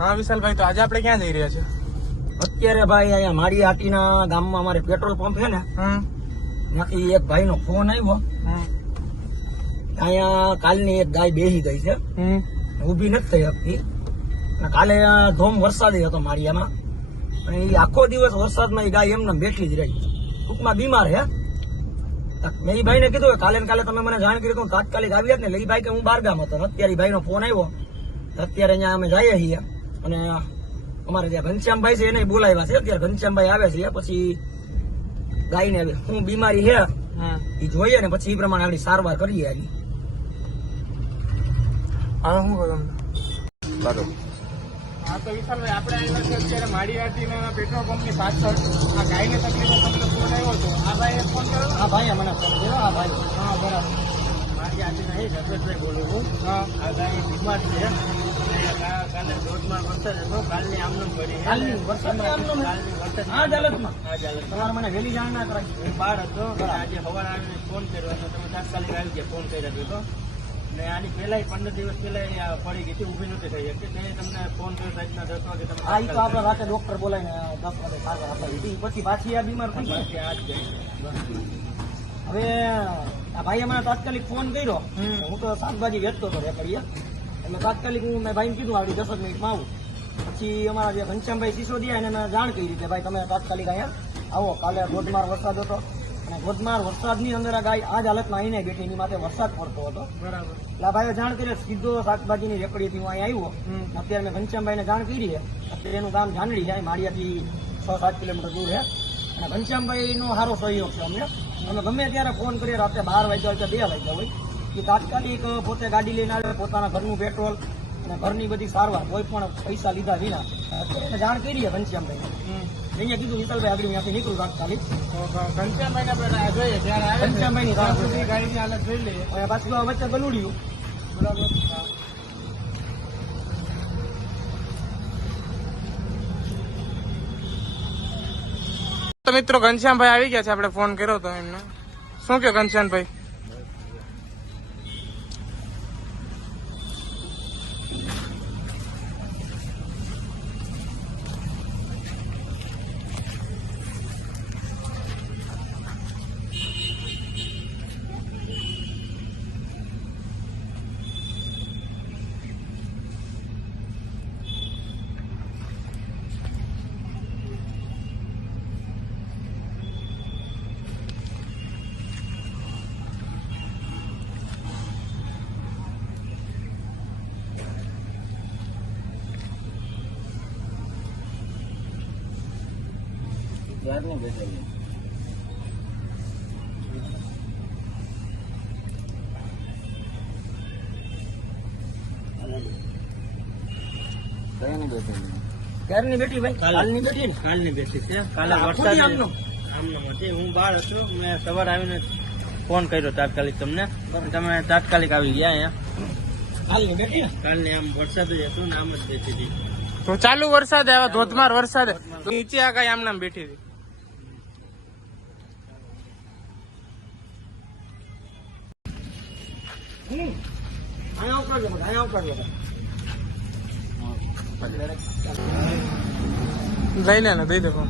હા વિશાલભાઈ, તો આજે આપણે ક્યાં જઈ રહ્યા છે? અત્યારે ભાઈ અહીંયા મારી આટીના ગામમાં અમારે પેટ્રોલ પંપ છે ને, ત્યાંથી એક ભાઈનો ફોન આવ્યો. અહીંયા કાલની એક ગાય બેહી ગઈ છે, ઊભી નથી થઈ શકતી. અને કાલે ધોમ વરસાદ હતો મારિયામાં, અને એ આખો દિવસ વરસાદમાં એ ગાય એમને બેઠી જ રહી. ટૂંકમાં બીમાર હે. મેં એ ભાઈને કીધું કાલે ને કાલે તમે મને જાણ કરી તો તાત્કાલિક આવી જાત ને. એટલે એ ભાઈ કે હું બહારગામ હતો. અત્યારે એ ભાઈનો ફોન આવ્યો. અત્યારે અહીંયા અમે જઈએ છીએ, અને અમારે ત્યાં ઘનશ્યામભાઈ છે એને બોલાવ્યા છે. અત્યારે ઘનશ્યામભાઈ આવે છે, પછી ગાયને શું બીમારી છે એ જોઈએ ને પછી એ પ્રમાણે આપણી સારવાર કરીએ. હવે શું કરું? બરોબર. હા તો વિશાલભાઈ, આપણે આવ્યા છે અત્યારે માળીયાટીના પેટ્રોલ પંપની પાછળ. આ ગાયને તકલીફો તમને ફોન આવ્યો હતો, આ ભાઈએ ફોન કર્યો? હા ભાઈ મને ફોન કર્યો. હા ભાઈ. હા બરાબર. માળીયાટીના એ જગતભાઈ બોલું છું. હા, આ ગાય બીમાર છે. કાલે ધોધમાર વરસાદ હતો. કાલની આમનમ પડી. કાલની વરસાદ આ જ હાલતમાં. તમારે મને વહેલી જાણ ના કરાવી. હું બહાર હતો. આજે સવારે આવીને ફોન કર્યો હતો. તમે તાત્કાલિક આવી ગયા. ફોન કર્યો હતો ને આની પહેલા 15 દિવસ પહેલા પડી ગઈ હતી, ઊભી નથી થઈ શકતી. મેં તમને ફોન કર્યો સાહેબના 10 વાગે. તમે આ તો આપણે રાતે ડોક્ટર બોલાવીને 10 વાગે સારવાર આપી દીધી. પછી પાછી આ બીમાર થઈ ગઈ. આ જ ગઈ. હવે આ ભાઈએ મને તાત્કાલિક ફોન કર્યો. હું તો શાકભાજી વેચતો હતો રેકડીએ. એટલે તાત્કાલિક હું મેં ભાઈને કીધું આવડી 10 મિનિટમાં આવું. પછી અમારા જે ઘનશ્યામભાઈ સિસોદિયા એને મેં જાણ કરી કે ભાઈ તમે તાત્કાલિક અહીંયા આવો. કાલે ધોધમાર વરસાદ હતો, અને ધોધમાર વરસાદની અંદર આ ગાય આ જ હાલતમાં આવીને બેઠી. એની માથે વરસાદ પડતો હતો. બરાબર. એટલે આ ભાઈએ જાણ કરી, સીધો શાકભાજીની રેકડીથી હું અહીંયા આવ્યો. અત્યારે મેં ઘનશ્યામભાઈને જાણ કરી છે. અત્યારે એનું ગામ જાનડી છે, માળિયાથી 6-7 કિલોમીટર દૂર છે. અને ઘનશ્યામભાઈનો સારો સહયોગ છે અમને. અમે ગમે ત્યારે ફોન કરીએ, રાત્રે 12 વાગ્યા હોય કે 2 વાગ્યા હોય, એ તાત્કાલિક પોતે ગાડી લઈને આવે. પોતાના ઘરનું પેટ્રોલ અને ઘરની બધી સારવાર, કોઈ પણ પૈસા લીધા વિના અત્યારે જાણ કરી છે ઘનશ્યામભાઈ. અહીંયા કીધું વિશાલભાઈ આગળ ત્યાંથી નીકળું તાત્કાલિક. ઘનશ્યામભાઈને પહેલા જોઈએ, ત્યારે આવે ઘનશ્યામભાઈની ત્યાં સુધી ગાડીની હાલત જોઈ લઈએ. અને પાછું આ વચ્ચે ગલુડ્યું. બરાબર. તો મિત્રો ઘનશ્યામભાઈ આવી ગયા છે, આપણે ફોન કર્યો હતો એમને. શું કહો ઘનશ્યામભાઈ? ક્યારની બેઠેલી? ક્યારની બેઠી ભાઈ? કાલની બેઠી ને? કાલની બેઠી છે. કાલે વરસાદ આમનો હતી. હું બહાર હતો. મેં સવારે આવીને ફોન કર્યો તાત્કાલિક તમને. તમે તાત્કાલિક આવી ગયા અહીંયા. કાલની બેઠી ને? કાલની આમ વરસાદ જ હતો ને, આમ જ બેઠી હતી. તો ચાલુ વરસાદે, આવા ધોધમાર વરસાદે નીચે આ ગાય આમ નામ બેઠી હતી. અહીંયા ઉતરજો, અહીંયા ઉતરજો. લઈ લે ને, દઈ દે ફોન.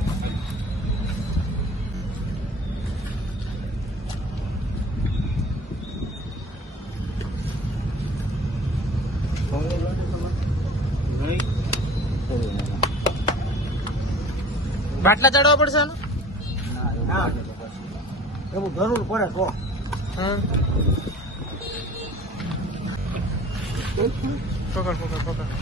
બાટલા ચડવા પડશે ને? ના, એવું જરૂર પડે તો. પકડ પકડ પકડ.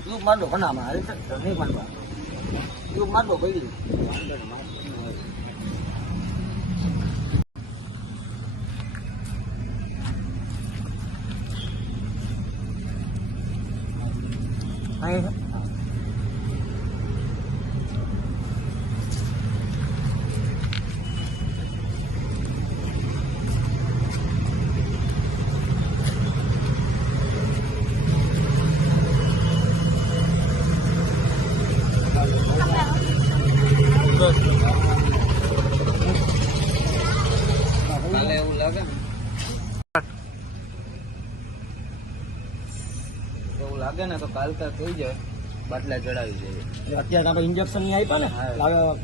ટ્યુબ માંડો ઘણામાં નહીં માંડવા. ટ્યુબ માંડો ભાઈ. અહીં કાલે એવું લાગે ને એવું લાગે ને તો કાલ કા થઈ જાય બાટલા ચડાવી દઈએ અત્યારે આપણે ઇન્જેક્શન ની આપ્યા ને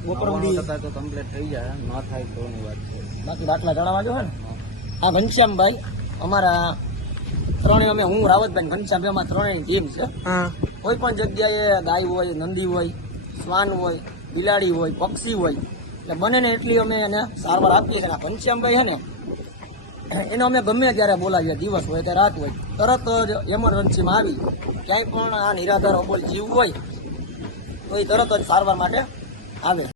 બપોર સુધી તો કમ્પ્લીટ થઈ જાય ન થાય તો ની વાત છે બાકી બાટલા ચડાવવા જો ને આ ઘનશ્યામભાઈ અમારા ત્રણેય અમે હું રાવતભાઈ ઘનશ્યામભાઈ અમારા ત્રણેયની ટીમ છે કોઈ પણ જગ્યાએ ગાય હોય નંદી હોય શ્વાન હોય બિલાડી હોય પક્ષી હોય એટલે બને ને એટલી અમે એને સારવાર આપીએ છીએ ઘનશ્યામભાઈ છે ને એને અમે ગમે ત્યારે બોલાવીએ દિવસ હોય કે રાત હોય તરત જ એમરજન્સીમાં આવી ક્યાંય પણ આ નિરાધાર અબોલ જીવ હોય તો એ તરત જ સારવાર માટે આવે